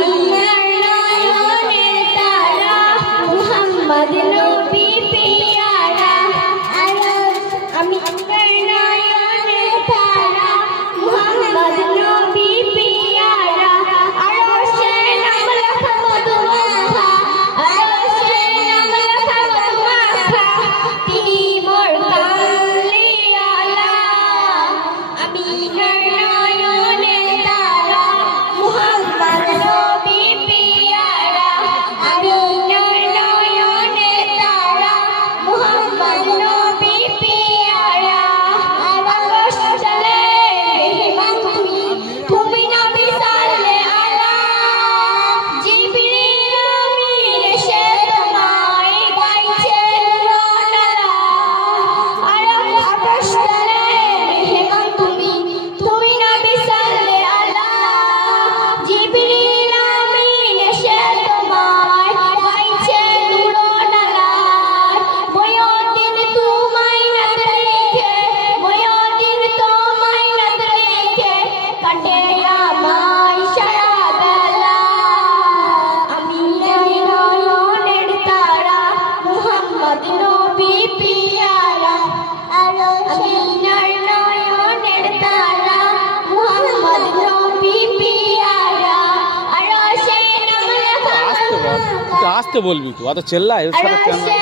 আমিনার নয়নের তারা মুহাম্মদ নবী পিয়ারা আমিনার নয়নের তারা মুহাম্মদ নবী পিয়ারা আরশে নাম লেখা মধুমাখা আরশে নাম লেখা মধুমাখা তিনি মোর কামলিওয়ালা আমিনার নয়নের তারা মুহাম্মদ নবী পিয়ারা আমিনার নয়নের তারা মুহাম্মদ নবী পিয়ারা আকাশ চলে মেহমান তুমি তুমি নবী সাল্লে আলা জিবরিল আমিন এসে তোমায় গাইছে নূরালা আকাশ চলে মেহমান তুমি তুমি নবী সাল্লে আলা জিবরিল আমিন এসে তোমায় গাইছে নূরালা ময়দিন তোমায় নাত লিখে ময়দিন তোমায় নাত লিখে কাটে আমায় সারা বেলা আমিনার নয়নের তারা মুহাম্মদ নবী পিয়ারা আমিনার নয়নের তারা মুহাম্মদ নবী পিয়ারা আরশে নাম লেখা আস্তে বলবি তো, অত চেল্লা এর সাথে আরশে